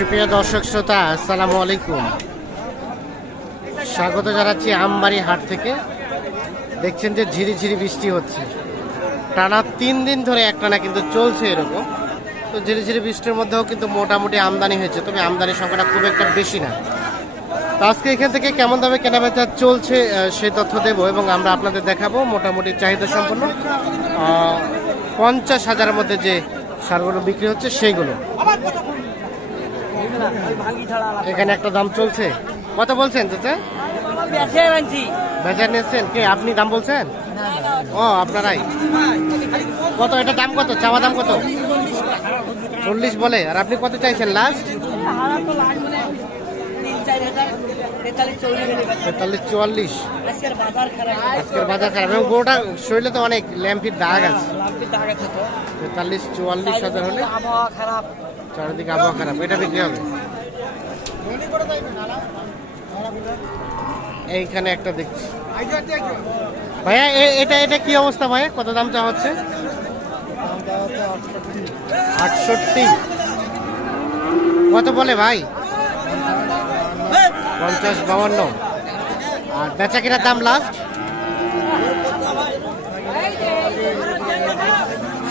সুপ্রিয় দর্শক শ্রোতা, আসসালামু আলাইকুম। স্বাগত জানাচ্ছি আমবাড়ি হাট থেকে। দেখছেন যে ঝিরিঝিরি বৃষ্টি হচ্ছে, টানা 3 দিন ধরে একটানা কিন্তু চলছে এরকম। তো ঝিরিঝিরি বৃষ্টির মধ্যেও কিন্তু মোটামুটি আমদানি হয়েছে, তবে আমদানির সংখ্যাটা খুব একটা বেশি না। তো আজকে এখান থেকে কেমন দামে কেনাবেচা চলছে সেই তথ্য দেবো এবং আমরা আপনাদের দেখাবো মোটামুটি চাহিদা সম্পন্ন 50,000-এর মধ্যে যে সারগুলো বিক্রি হচ্ছে সেইগুলো। এখানে একটা দাম চলছে, কত বলছেন চাচা? বেচা নিয়েছেন কে? আপনি দাম বলছেন? ও আপনারাই। কত এটা দাম? কত চাওয়া দাম? কত? 40 বলে। আর আপনি কত চাইছেন লাস্ট? 43-44। আজকের বাজার খারাপ এবং গোটা শরীরে তো অনেক ল্যাম্পির দাগ আছে। 43-44,000 হলে চারিদিকে আবহাওয়া খারাপ, এটা বিক্রি হবে। এইখানে একটা দেখছি ভাইয়া, এটা এটা কি অবস্থা ভাইয়া? কত দাম চা হচ্ছে? 68। কত বলে ভাই? 50-52। আর বেচা কেনার দাম লাস্ট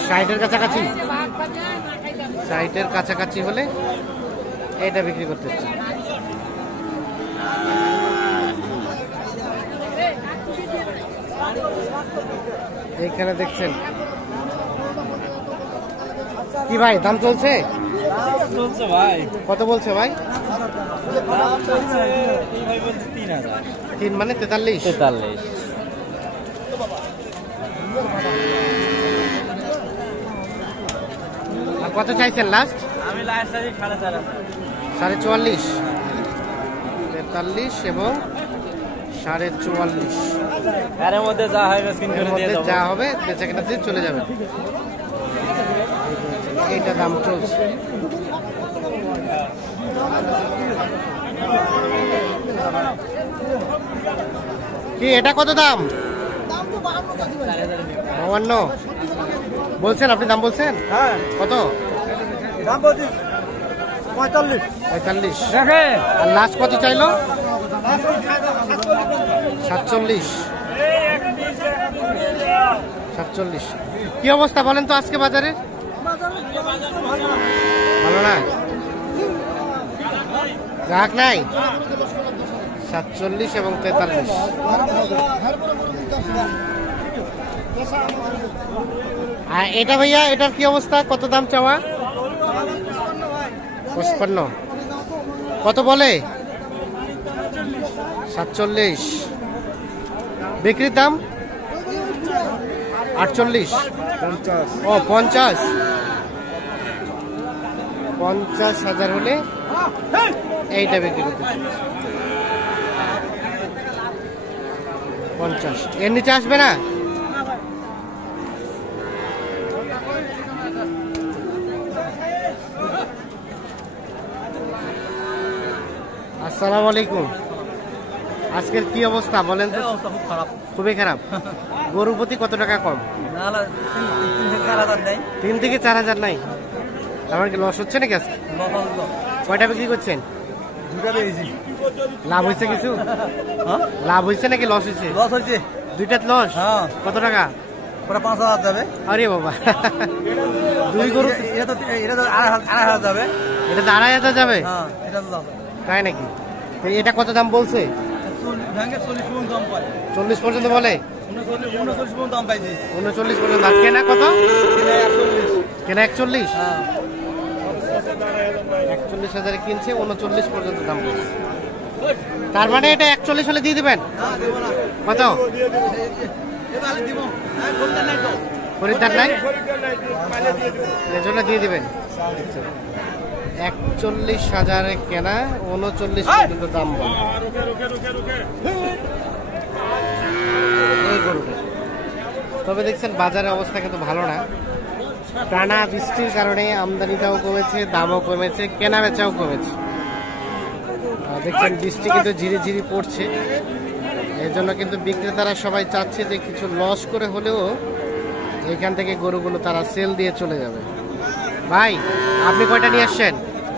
60-এর কাছাকাছি। 60-এর কাছাকাছি হলে এটা বিক্রি করতে হচ্ছে। এইখানে দেখছেন কি ভাই দাম চলছে? ভাই কত বলছে ভাই? 3 মানে 43। আর কত চাইছেন লাস্ট? আমি লাস্ট চাইছি 44.5। 43 এবং 44.5 এর মধ্যে যা হবে যা হবে বেচা কেনা দিয়ে চলে যাবে। এইটা দাম চলছে। কি এটা কত দাম? 52 বলছেন আপনি? দাম বলছেন? হ্যাঁ। কত দাম বলছি? 45। দেখে আর লাস্ট কত চাইলো? 47। কি অবস্থা বলেন তো আজকে বাজারে? ভালো না, গ্রাহক নাই। 47 এবং 43। আর এটা ভাইয়া, এটার কি অবস্থা? কত দাম চাওয়া? 55। কত বলে? 47। বিক্রির দাম 48। ও 50। 50,000 হলে এইটা বিক্রি করতে 50। এর নিচে আসবে না? আসসালামু আলাইকুম। আজকের কি অবস্থা বলেন তো? খুব খারাপ, খুবই খারাপ। গরুর প্রতি কত টাকা কম? 3 থেকে 4,000 নাই? আমার কি লস হচ্ছে নাকি আজকে? কয়টা বিক্রি করছেন? লাভ হয়েছে কিছু? লাভ হয়েছে নাকি লস হয়েছে? লস হয়েছে। 2টা লস? কত টাকা? 5,000 যাবে। আরে বাবা, 2 গরু? এটা তো 2,500 যাবে। এটা তো 2,500 যাবে? হ্যাঁ, এটা লস। তাই নাকি? এটা কত দাম বলছে? 40 পর্যন্ত বলে? 39 পর্যন্ত দাম পাইছি। 39 পর্যন্ত। আর কেনা কত? কেনা 41। 41,000 কিনছে, 39 পর্যন্ত দাম বলছে। তার মানে এটা 41 হলে দিয়ে দিবেন? কত? খরিদ্দার নাই, এজন্য দিয়ে দিবেন। 41,000 কেনা, 39 পর্যন্ত দাম বলে এই গরুটা। তবে দেখছেন বাজারের অবস্থা কিন্তু ভালো না। টানা বৃষ্টির কারণে আমদানিটাও কমেছে, দামও কমেছে, কেনা বেচাও কমেছে। দেখছেন বৃষ্টি কিন্তু ঝিরি ঝিরি পড়ছে, এর জন্য কিন্তু বিক্রেতারা সবাই চাচ্ছে যে কিছু লস করে হলেও এখান থেকে গরুগুলো তারা সেল দিয়ে চলে যাবে। ভাই আপনি কয়টা নিয়ে আসছেন?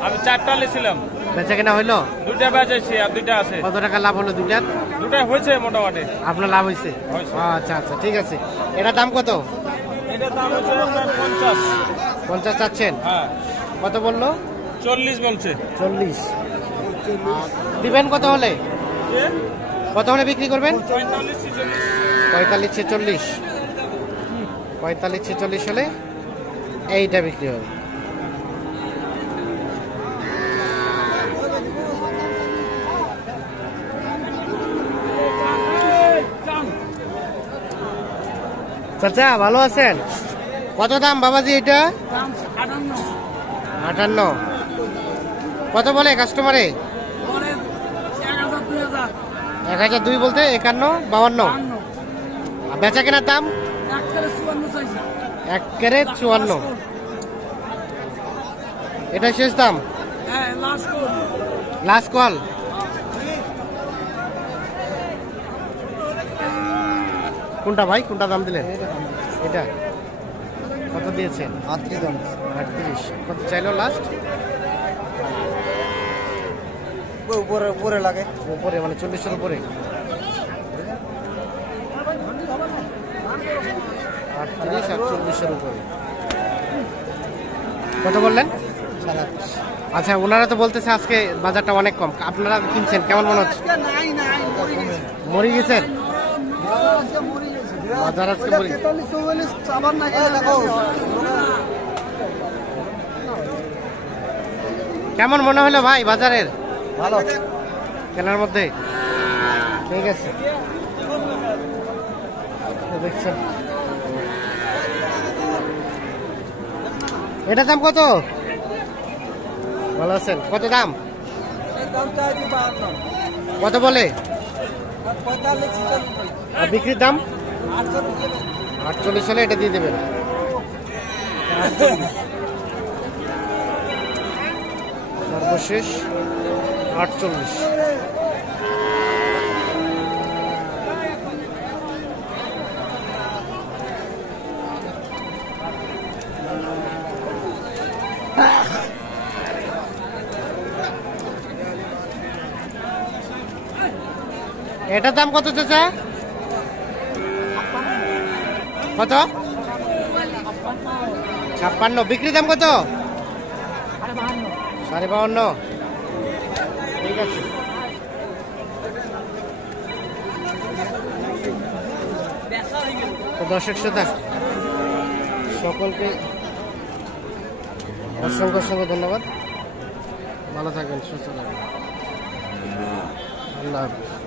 আমি 4টা নিয়েছিলাম, বেচা কেনা হইলো? 2টা বেচেছি আর 2টা আছে। কত টাকা লাভ হলো দুইটার? 2টাই হয়েছে মোটামুটি। আপনার লাভ হয়েছে? হয়েছে। আচ্ছা আচ্ছা, ঠিক আছে। এটার দাম কত? এটার দাম হচ্ছে আপনার 50। 50 চাচ্ছেন? হ্যাঁ, কত বললো? 40 বলছে। 40 দিবেন কত হলে? কত হলে বিক্রি করবেন? 45 46 45 হলে এইটা বিক্রি হবে। চাচা ভালো আছেন? কত দাম বাবাজি এটা? 58। কত বলে কাস্টমারে? 1002 বলতে 51 52। আর বেচা কেনার দাম? 1/54। এটা শেষ দাম? Last call. কোনটা ভাই, কোনটা দাম দিলেন? এটা কত দিয়েছেন? 38। কত চাইলো লাস্ট? উপরে লাগে, উপরে মানে 40-এর উপরে। 38 আর 40-এর উপরে। কত বললেন? আচ্ছা, ওনারা তো বলতেছে আজকে বাজারটা অনেক কম, আপনারা কিনছেন কেমন মনে হচ্ছে? মরে গেছেন বাজার আজকে? কেমন মনে হলো ভাই বাজারের? ভালো কেনার মধ্যে? ঠিক আছে, দেখছেন এটা দাম কত? ভালো আছেন? কত দাম? কত বলে? আর বিক্রির দাম? 48 হলে এটা দিয়ে দেবেন। সর্বশেষ 48। এটার দাম কত চাচা? কত? 56। বিক্রি দাম কত? 52.5। ঠিক আছে। তো দর্শক শ্রোতা সকলকে অসংখ্য ধন্যবাদ। ভালো থাকবেন, সুস্থ থাকবেন। আল্লাহ হাফেজ।